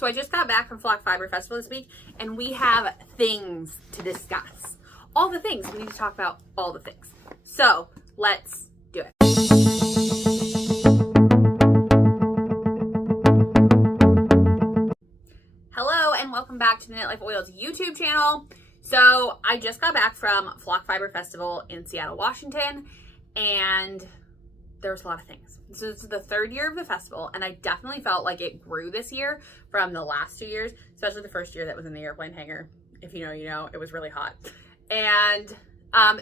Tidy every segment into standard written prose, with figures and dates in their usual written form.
So I just got back from Flock Fiber Festival this week, and we have things to discuss. All the things. We need to talk about all the things. So let's do it. Hello, and welcome back to the Knit Life Oils YouTube channel. So I just got back from Flock Fiber Festival in Seattle, Washington, and there's a lot of things. So this is the third year of the festival, and I definitely felt like it grew this year from the last 2 years, especially the first year that was in the airplane hangar. If you know, you know, it was really hot. And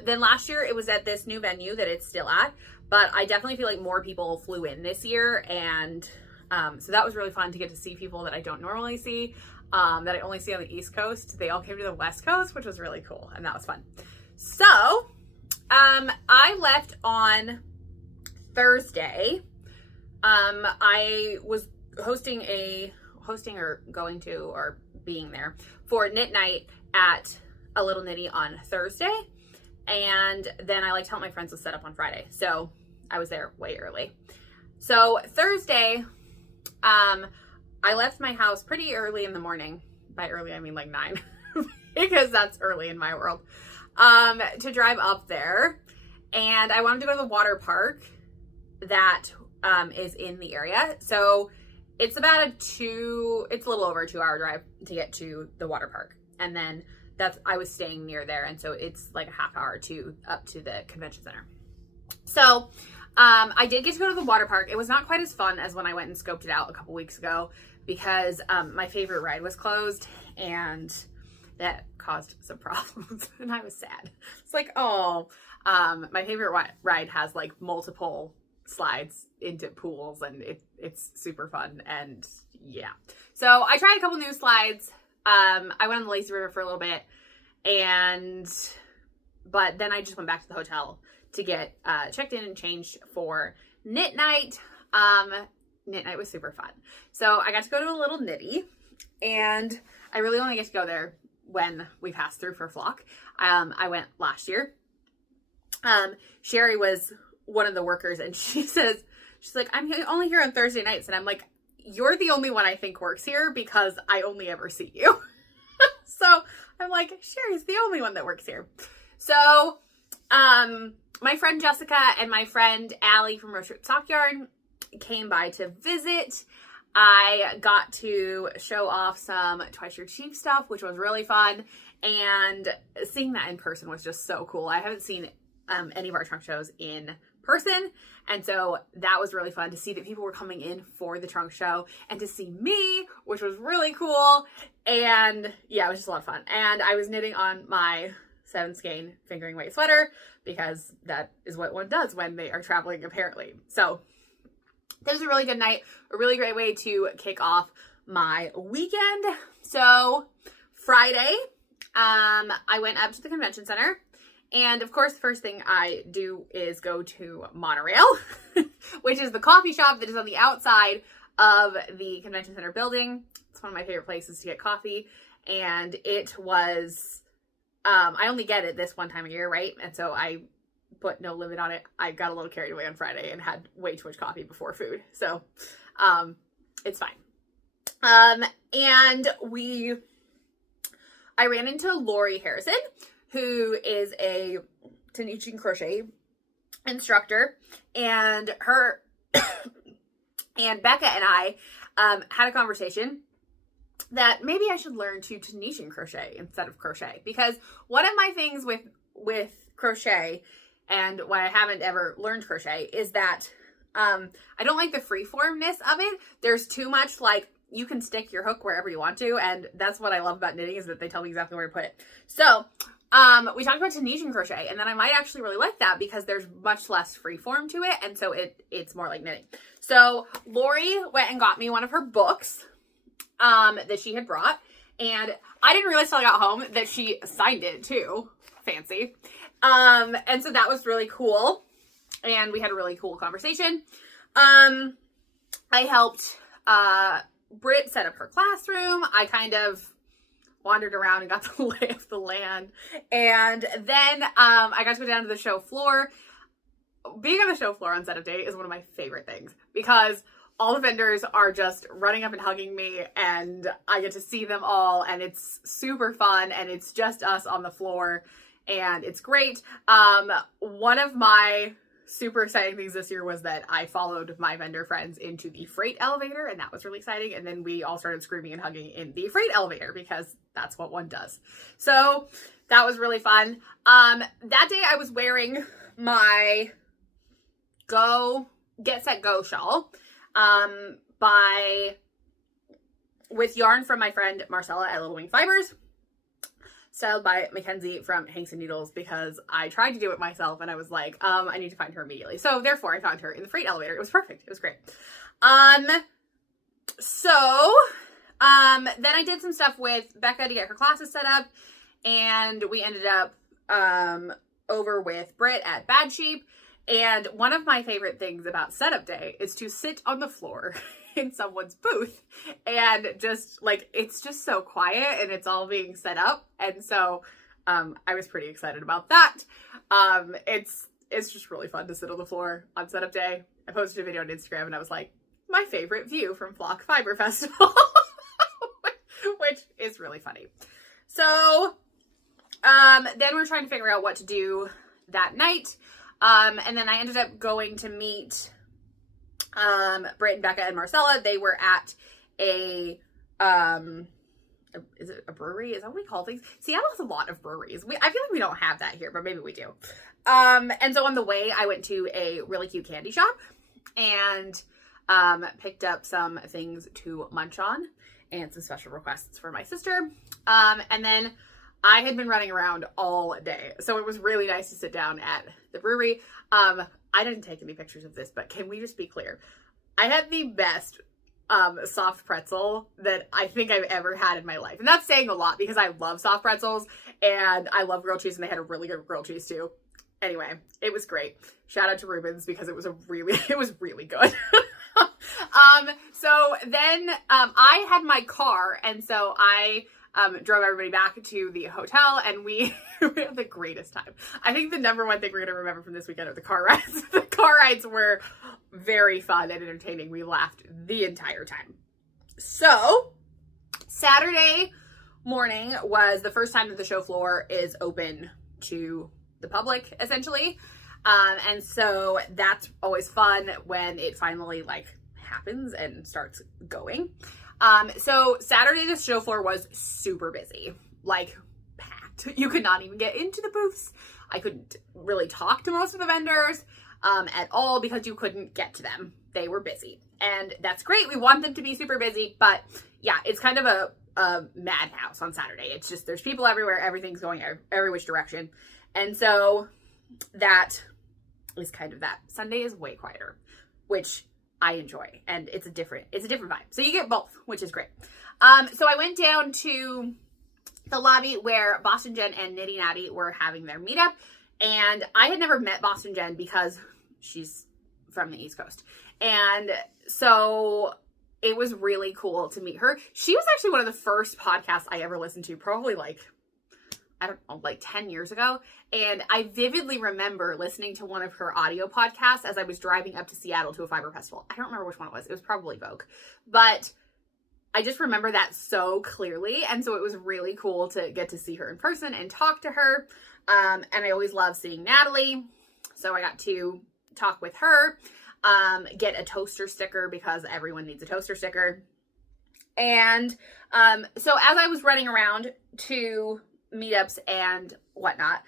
then last year it was at this new venue that it's still at, but I definitely feel like more people flew in this year, and so that was really fun to get to see people that I don't normally see, that I only see on the East Coast. They all came to the West Coast, which was really cool, and that was fun. So I left on Thursday. I was hosting or going to or being there for Knit Night at a Little Knitty on Thursday, and then I like to help my friends with setup on Friday, so I was there way early. So Thursday, I left my house pretty early in the morning. By early, I mean like 9, because that's early in my world, to drive up there, and I wanted to go to the water park that is in the area. So it's about it's a little over a 2-hour drive to get to the water park, and then I was staying near there, and so it's like a half hour up to the convention center. So I did get to go to the water park. It was not quite as fun as when I went and scoped it out a couple weeks ago, because my favorite ride was closed, and that caused some problems, and I was sad. It's like, oh, my favorite ride has like multiple slides into pools, and it's super fun, and yeah. So I tried a couple new slides. I went on the lazy river for a little bit, but then I just went back to the hotel to get checked in and changed for Knit Night. Knit Night was super fun. So I got to go to a Little Knitty, and I really only get to go there when we pass through for Flock. I went last year. Sherry was one of the workers, and she's like, I'm only here on Thursday nights, and I'm like, you're the only one I think works here because I only ever see you. So I'm like, Sherry's the only one that works here. So my friend Jessica and my friend Allie from Roach Stockyard came by to visit. I got to show off some Twice Your Chief stuff, which was really fun, and seeing that in person was just so cool. I haven't seen any of our trunk shows in person, and so that was really fun to see that people were coming in for the trunk show and to see me, which was really cool. And yeah, it was just a lot of fun. And I was knitting on my 7 skein fingering weight sweater, because that is what one does when they are traveling, apparently. So that was a really good night, a really great way to kick off my weekend. So Friday, I went up to the convention center. And of course, the first thing I do is go to Monorail, which is the coffee shop that is on the outside of the convention center building. It's one of my favorite places to get coffee. And it was, I only get it this one time a year, right? And so I put no limit on it. I got a little carried away on Friday and had way too much coffee before food. So it's fine. And I ran into Lori Harrison, who is a Tanechin crochet instructor, and her and Becca and I had a conversation that maybe I should learn to Tanechin crochet instead of crochet, because one of my things with crochet, and why I haven't ever learned crochet, is that I don't like the freeformness of it. There's too much, like, you can stick your hook wherever you want to, and that's what I love about knitting, is that they tell me exactly where to put it. So we talked about Tanechin crochet, and then I might actually really like that because there's much less free form to it, and so it's more like knitting. So Lori went and got me one of her books that she had brought, and I didn't realize till I got home that she signed it too. Fancy. And so that was really cool, and we had a really cool conversation. I helped Britt set up her classroom. I kind of wandered around and got the lay of the land. And then I got to go down to the show floor. Being on the show floor on setup day is one of my favorite things, because all the vendors are just running up and hugging me, and I get to see them all, and it's super fun, and it's just us on the floor, and it's great. One of my super exciting things this year was that I followed my vendor friends into the freight elevator, and that was really exciting. And then we all started screaming and hugging in the freight elevator because that's what one does. So that was really fun. That day I was wearing my Get Set Go shawl with yarn from my friend Marcella at Little Wing Fibers, styled by Mackenzie from Hanks and Needles, because I tried to do it myself and I was like, I need to find her immediately. So therefore I found her in the freight elevator. It was perfect. It was great. Then I did some stuff with Becca to get her classes set up, and we ended up over with Britt at Bad Sheep. And one of my favorite things about setup day is to sit on the floor in someone's booth and just like, it's just so quiet and it's all being set up. And so I was pretty excited about that. It's just really fun to sit on the floor on setup day. I posted a video on Instagram and I was like, my favorite view from Flock Fiber Festival, which is really funny. So then we're trying to figure out what to do that night. And then I ended up going to meet Britt and Becca and Marcella. They were at a is it a brewery? Is that what we call things? Seattle has a lot of breweries. I feel like we don't have that here, but maybe we do. And so on the way, I went to a really cute candy shop and picked up some things to munch on and some special requests for my sister. And then I had been running around all day, so it was really nice to sit down at the brewery. I didn't take any pictures of this, but can we just be clear? I had the best soft pretzel that I think I've ever had in my life. And that's saying a lot because I love soft pretzels and I love grilled cheese, and they had a really good grilled cheese too. Anyway, it was great. Shout out to Rubens because it was really good. So then I had my car, and so I drove everybody back to the hotel, and we had the greatest time. I think the number one thing we're going to remember from this weekend are the car rides. The car rides were very fun and entertaining. We laughed the entire time. So Saturday morning was the first time that the show floor is open to the public, essentially. And so that's always fun when it finally happens and starts going. So Saturday, the show floor was super busy, packed. You could not even get into the booths. I couldn't really talk to most of the vendors, at all because you couldn't get to them. They were busy, and that's great. We want them to be super busy, but yeah, it's kind of a madhouse on Saturday. It's just, there's people everywhere. Everything's going every which direction. And so that is kind of that. Sunday is way quieter, which I enjoy, and it's a different vibe. So you get both, which is great. So I went down to the lobby where Boston Jen and Nitty Natty were having their meetup, and I had never met Boston Jen because she's from the East Coast. And so it was really cool to meet her. She was actually one of the first podcasts I ever listened to, probably 10 years ago. And I vividly remember listening to one of her audio podcasts as I was driving up to Seattle to a fiber festival. I don't remember which one it was. It was probably Vogue. But I just remember that so clearly. And so it was really cool to get to see her in person and talk to her. And I always love seeing Natalie. So I got to talk with her, get a toaster sticker because everyone needs a toaster sticker. And so as I was running around to meetups and whatnot,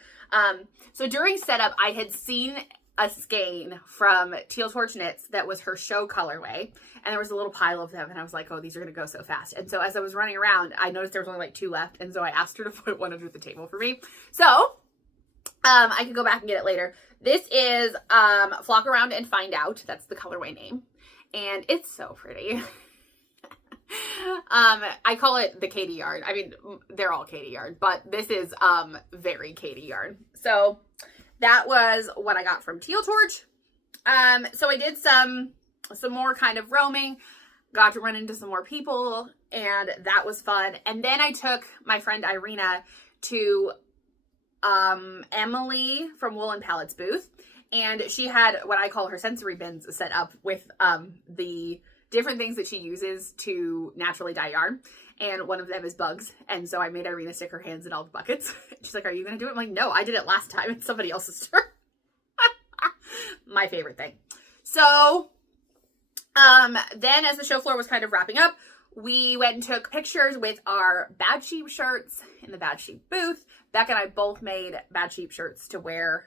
so during setup, I had seen a skein from Teal Torch Knits that was her show colorway, and there was a little pile of them, and I was like, oh, these are gonna go so fast. And so as I was running around, I noticed there was only 2 left, and so I asked her to put one under the table for me. So I could go back and get it later. This is Flock Around and Find Out. That's the colorway name, and it's so pretty. I call it the Katie yarn. I mean, they're all Katie yarn, but this is very Katie yarn. So that was what I got from Teal Torch. So I did some more kind of roaming, got to run into some more people, and that was fun. And then I took my friend Irina to Emily from Woolen Palettes booth, and she had what I call her sensory bins set up with the different things that she uses to naturally dye yarn. And one of them is bugs. And so I made Irina stick her hands in all the buckets. She's like, are you going to do it? I'm like, no, I did it last time. It's somebody else's turn. My favorite thing. So then as the show floor was kind of wrapping up, we went and took pictures with our Bad Sheep shirts in the Bad Sheep booth. Becca and I both made Bad Sheep shirts to wear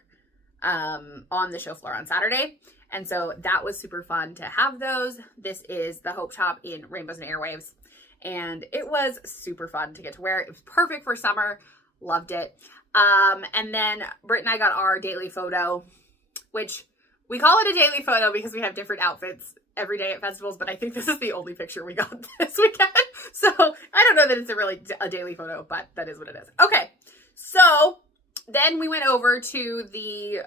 on the show floor on Saturday. And so that was super fun to have those. This is the Hope Shop in Rainbows and Airwaves. And it was super fun to get to wear. It was perfect for summer. Loved it. And then Britt and I got our daily photo, which we call it a daily photo because we have different outfits every day at festivals, but I think this is the only picture we got this weekend. So I don't know that it's a daily photo, but that is what it is. Okay. So then we went over to the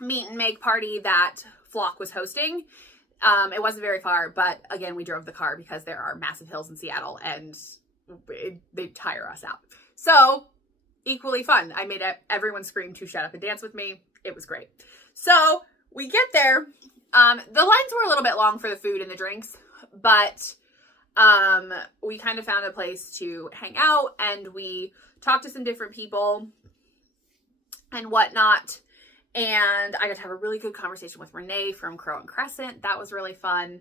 meet and make party that Flock was hosting. It wasn't very far, but again, we drove the car because there are massive hills in Seattle and they tire us out. So equally fun. I made everyone scream to shut up and dance with me. It was great. So we get there. The lines were a little bit long for the food and the drinks, but we kind of found a place to hang out and we talked to some different people and whatnot. And I got to have a really good conversation with Renee from Crow and Crescent. That was really fun.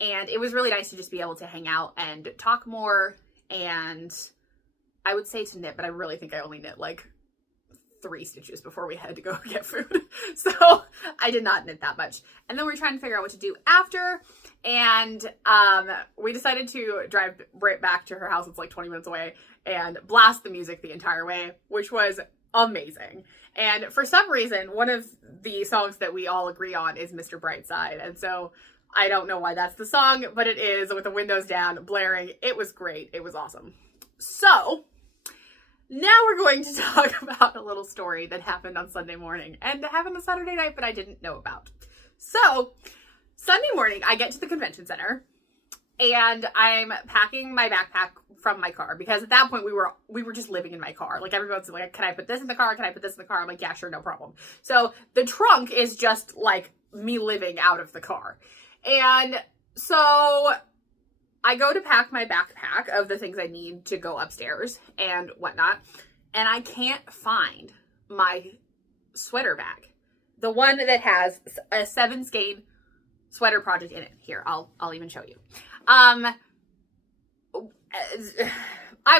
And it was really nice to just be able to hang out and talk more. And I would say to knit, but I really think I only knit like 3 stitches before we had to go get food. So I did not knit that much. And then we were trying to figure out what to do after. And we decided to drive right back to her house. It's like 20 minutes away and blast the music the entire way, which was amazing. And for some reason, one of the songs that we all agree on is Mr. Brightside. And so I don't know why that's the song, but it is, with the windows down, blaring. It was great. It was awesome. So now we're going to talk about a little story that happened on Sunday morning and happened on Saturday night, but I didn't know about. So Sunday morning, I get to the convention center and I'm packing my backpack from my car because at that point we were just living in my car. Like everyone's like, can I put this in the car? Can I put this in the car? I'm like, yeah, sure, no problem. So the trunk is just like me living out of the car. And so I go to pack my backpack of the things I need to go upstairs and whatnot. And I can't find my sweater bag. The one that has a 7 skein sweater project in it. Here, I'll even show you. I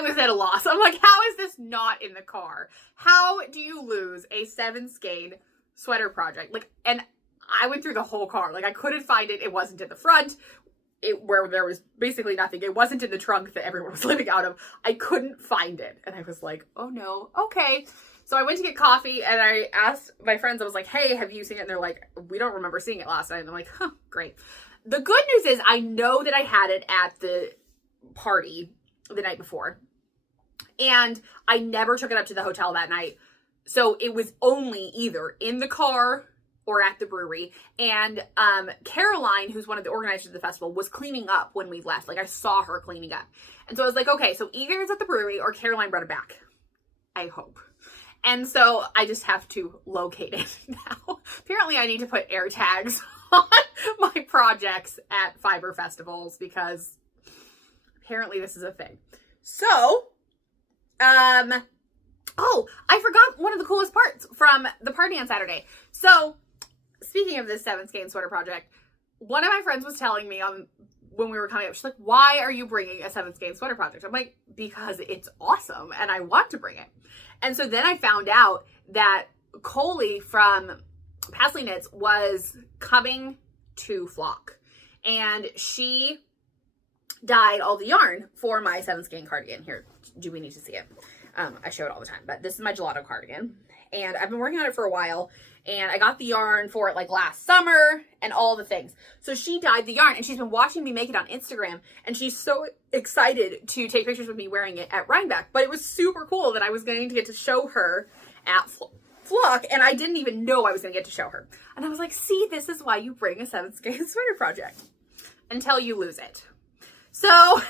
was at a loss. I'm like, how is this not in the car? How do you lose a 7 skein sweater project? Like, and I went through the whole car. Like, I couldn't find it. It wasn't in the front, where there was basically nothing. It wasn't in the trunk that everyone was living out of. I couldn't find it. And I was like, oh no, okay. So I went to get coffee and I asked my friends, I was like, hey, have you seen it? And they're like, we don't remember seeing it last night. And I'm like, huh, great. The good news is I know that I had it at the party the night before. And I never took it up to the hotel that night. So it was only either in the car or at the brewery. And Caroline, who's one of the organizers of the festival, was cleaning up when we left. Like, I saw her cleaning up. And so I was like, okay, so either it's at the brewery or Caroline brought it back. I hope. And so I just have to locate it now. Apparently I need to put air tags on my projects at fiber festivals because apparently this is a thing. So, oh, I forgot one of the coolest parts from the party on Saturday. So, speaking of this 7 skein sweater project, one of my friends was telling me when we were coming up, she's like, why are you bringing a 7 skein sweater project? I'm like, because it's awesome and I want to bring it. And so then I found out that Coley from Pasley Knits was coming to Flock and she dyed all the yarn for my 7 skein cardigan. Here, do we need to see it? I show it all the time, but this is my gelato cardigan and I've been working on it for a while and I got the yarn for it like last summer and all the things. So she dyed the yarn and she's been watching me make it on Instagram and she's so excited to take pictures with me wearing it at Rhinebeck. But it was super cool that I was going to get to show her at Flock and I didn't even know I was going to get to show her. And I was like, see, this is why you bring a 7 skein sweater project until you lose it. So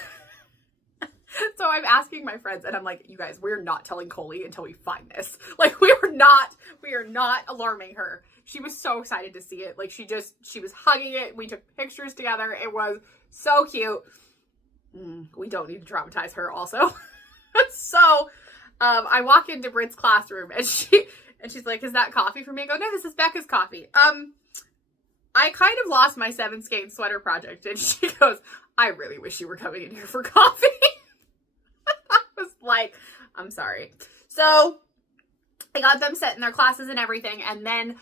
I I'm asking my friends and I'm like, you guys, we're not telling Coley until we find this. Like we are not alarming her. She was so excited to see it. Like she was hugging it. We took pictures together. It was so cute. We don't need to traumatize her also. So, I walk into Britt's classroom and she's like, is that coffee for me? I go, no, this is Becca's coffee. I kind of lost my 7 skein sweater project. And she goes, I really wish you were coming in here for coffee. I was like, I'm sorry. So I got them set in their classes and everything. And then,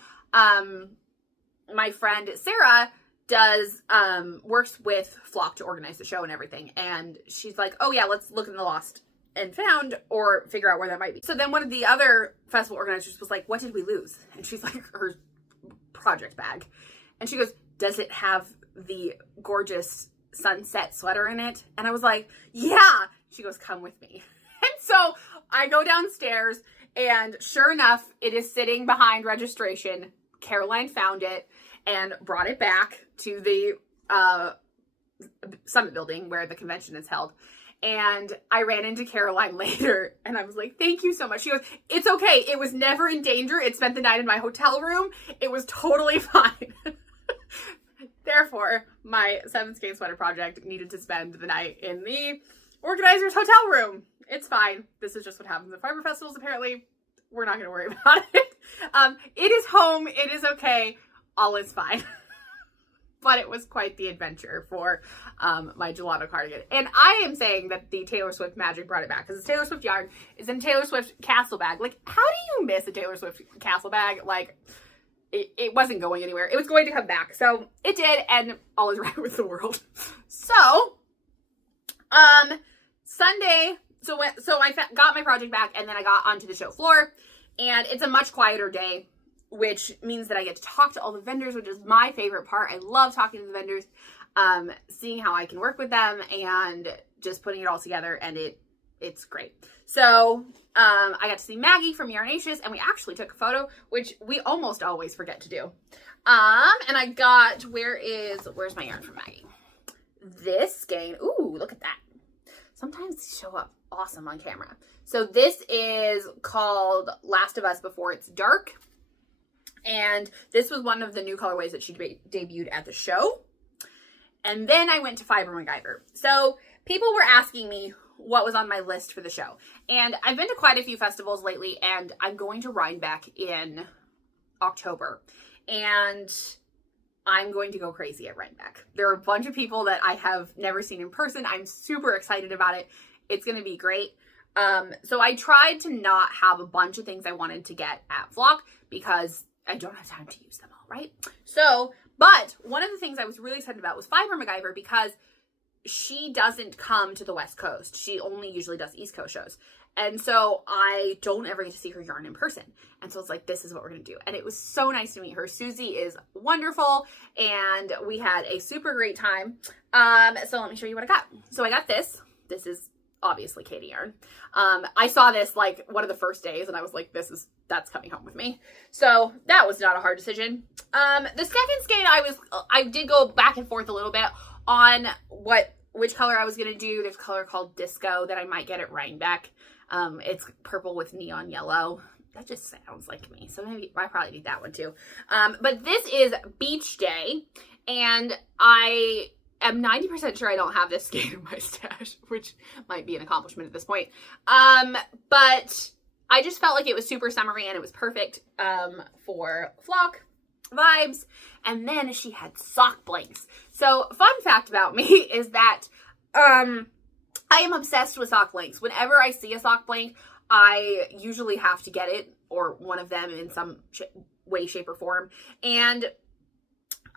my friend Sarah works with Flock to organize the show and everything. And she's like, oh yeah, let's look in the lost and found or figure out where that might be. So then one of the other festival organizers was like, what did we lose? And she's like, her project bag. And she goes, does it have the gorgeous sunset sweater in it? And I was like, yeah. She goes, come with me. And so I go downstairs and sure enough, it is sitting behind registration. Caroline found it and brought it back to the Summit building where the convention is held. And I ran into Caroline later and I was like, thank you so much. She goes, it's okay. It was never in danger. It spent the night in my hotel room. It was totally fine. Therefore, my 7 skein sweater project needed to spend the night in the organizer's hotel room. It's fine. This is just what happens at fiber festivals, apparently. We're not going to worry about it. It is home. It is okay. All is fine. But it was quite the adventure for my gelato cardigan. And I am saying that the Taylor Swift magic brought it back because it's Taylor Swift yarn. It's in Taylor Swift castle bag. Like, how do you miss a Taylor Swift castle bag? Like, it wasn't going anywhere. It was going to come back. So it did, and all is right with the world. So, Sunday, so I got my project back, and then I got onto the show floor, and it's a much quieter day, which means that I get to talk to all the vendors, which is my favorite part. I love talking to the vendors, seeing how I can work with them, and just putting it all together, and it's great. So, I got to see Maggie from Yarnaceous, and we actually took a photo, which we almost always forget to do. And I got, where's my yarn from Maggie? This skein. Ooh, look at that. Sometimes these show up awesome on camera. So this is called Last of Us Before It's Dark. And this was one of the new colorways that she debuted at the show. And then I went to Fiber MacGyver. So people were asking me what was on my list for the show. And I've been to quite a few festivals lately, and I'm going to Rhinebeck in October. And I'm going to go crazy at Rhinebeck. There are a bunch of people that I have never seen in person. I'm super excited about it. It's going to be great. So I tried to not have a bunch of things I wanted to get at Flock because I don't have time to use them all, right? So, but one of the things I was really excited about was Fiber MacGyver because she doesn't come to the West Coast. She only usually does East Coast shows. And so I don't ever get to see her yarn in person. And so it's like, this is what we're going to do. And it was so nice to meet her. Susie is wonderful. And we had a super great time. So let me show you what I got. So I got this. This is obviously Katie yarn. I saw this like one of the first days and I was like, that's coming home with me. So that was not a hard decision. The second skein, I did go back and forth a little bit on which color I was going to do. There's a color called Disco that I might get at Rhinebeck. It's purple with neon yellow. That just sounds like me. So maybe I probably need that one too. But this is Beach Day, and I am 90% sure I don't have this skein in my stash, which might be an accomplishment at this point. But I just felt like it was super summery and it was perfect for Flock vibes. And then she had sock blanks. So fun fact about me is that I am obsessed with sock blanks. Whenever I see a sock blank, I usually have to get it or one of them in some way, shape, or form. And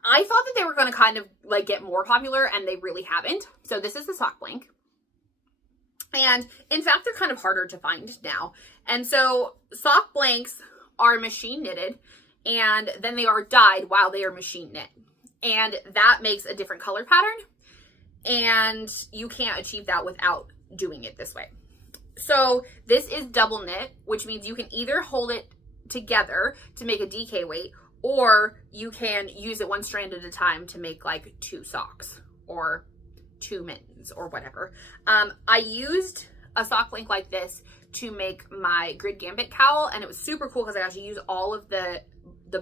I thought that they were going to kind of like get more popular, and they really haven't. So this is the sock blank. And in fact, they're kind of harder to find now. And so sock blanks are machine knitted, and then they are dyed while they are machine knit. And that makes a different color pattern. And you can't achieve that without doing it this way. So this is double knit, which means you can either hold it together to make a DK weight, or you can use it one strand at a time to make like 2 socks or 2 mittens or whatever. I used a sock link like this to make my Grid Gambit cowl, and it was super cool because I got to use all of the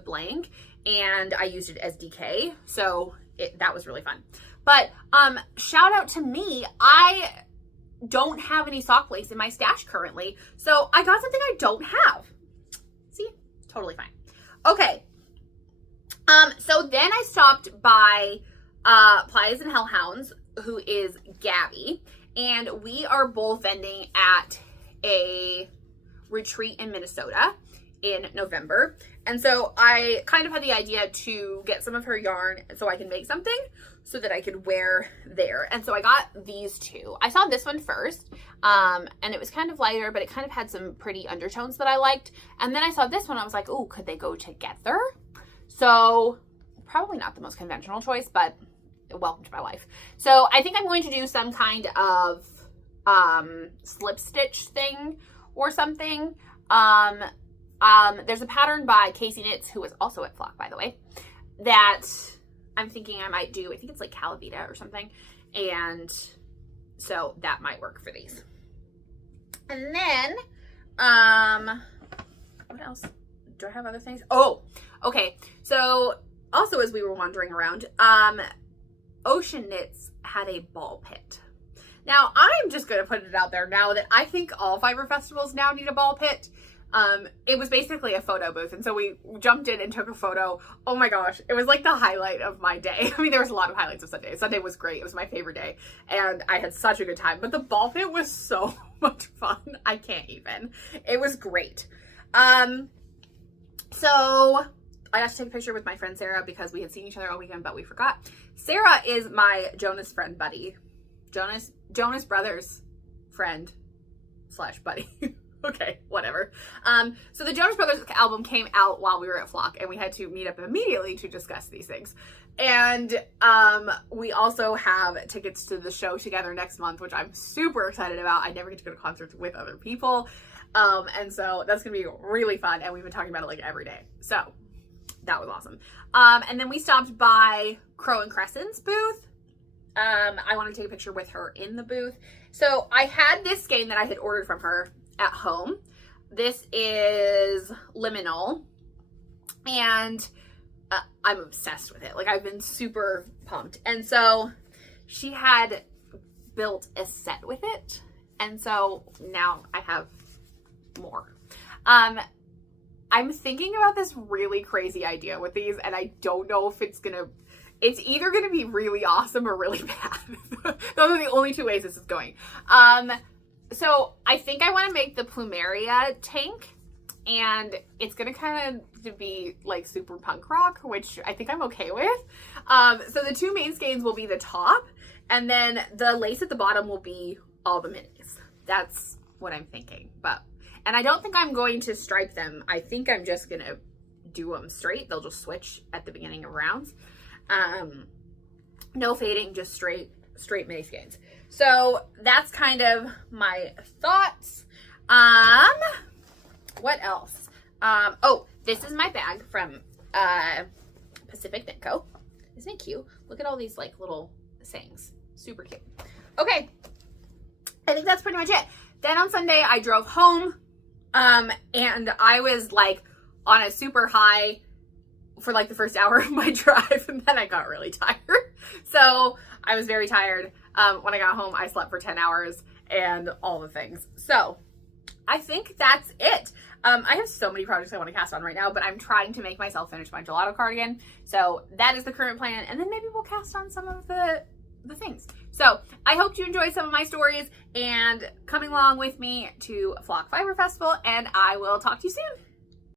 blank, and I used it as DK, so that was really fun. But shout out to me, I don't have any sock links in my stash currently, so I got something I don't have. See, totally fine. Okay, so then I stopped by Plies and Hellhounds, who is Gabby, and we are both vending at a retreat in Minnesota in November. And so I kind of had the idea to get some of her yarn so I can make something so that I could wear there. And so I got these two. I saw this one first, and it was kind of lighter, but it kind of had some pretty undertones that I liked. And then I saw this one, I was like, oh, could they go together? So probably not the most conventional choice, but welcome to my life. So I think I'm going to do some kind of slip stitch thing or something. There's a pattern by Casey Knits, who was also at Flock, by the way, that I'm thinking I might do. I think it's like Calavita or something. And so that might work for these. And then, what else? Do I have other things? Oh, okay. So also, as we were wandering around, Ocean Knits had a ball pit. Now, I'm just going to put it out there now that I think all fiber festivals now need a ball pit. It was basically a photo booth, and so we jumped in and took a photo. Oh my gosh, it was like the highlight of my day. I mean, there was a lot of highlights of Sunday. Sunday was great. It was my favorite day, and I had such a good time. But the ball pit was so much fun. I can't even. It was great. So I got to take a picture with my friend Sarah because we had seen each other all weekend, but we forgot. Sarah is my Jonas friend buddy. Jonas Brothers friend / buddy. Okay, whatever. So the Jonas Brothers album came out while we were at Flock, and we had to meet up immediately to discuss these things. And we also have tickets to the show together next month, which I'm super excited about. I never get to go to concerts with other people. And so that's going to be really fun, and we've been talking about it like every day. So that was awesome. And then we stopped by Crow and Crescent's booth. I want to take a picture with her in the booth. So I had this skein that I had ordered from her at home. This is Liminal, and I'm obsessed with it. Like, I've been super pumped. And so she had built a set with it, and so now I have more. I'm thinking about this really crazy idea with these, and I don't know if it's either gonna be really awesome or really bad. Those are the only two ways this is going. So I think I want to make the Plumeria tank, and it's going to kind of be like super punk rock, which I think I'm okay with. So the two main skeins will be the top, and then the lace at the bottom will be all the minis. That's what I'm thinking. And I don't think I'm going to stripe them. I think I'm just going to do them straight. They'll just switch at the beginning of rounds. No fading, just straight mini skeins. So that's kind of my thoughts. What else? Oh, this is my bag from Pacific Knit Co. Isn't it cute? Look at all these like little sayings. Super cute. Okay, I think that's pretty much it. Then on Sunday I drove home, and I was like on a super high for like the first hour of my drive, and then I got really tired. So I was very tired. When I got home, I slept for 10 hours and all the things. So I think that's it. I have so many projects I want to cast on right now, but I'm trying to make myself finish my gelato cardigan. So that is the current plan. And then maybe we'll cast on some of the things. So I hope you enjoyed some of my stories and coming along with me to Flock Fiber Festival, and I will talk to you soon.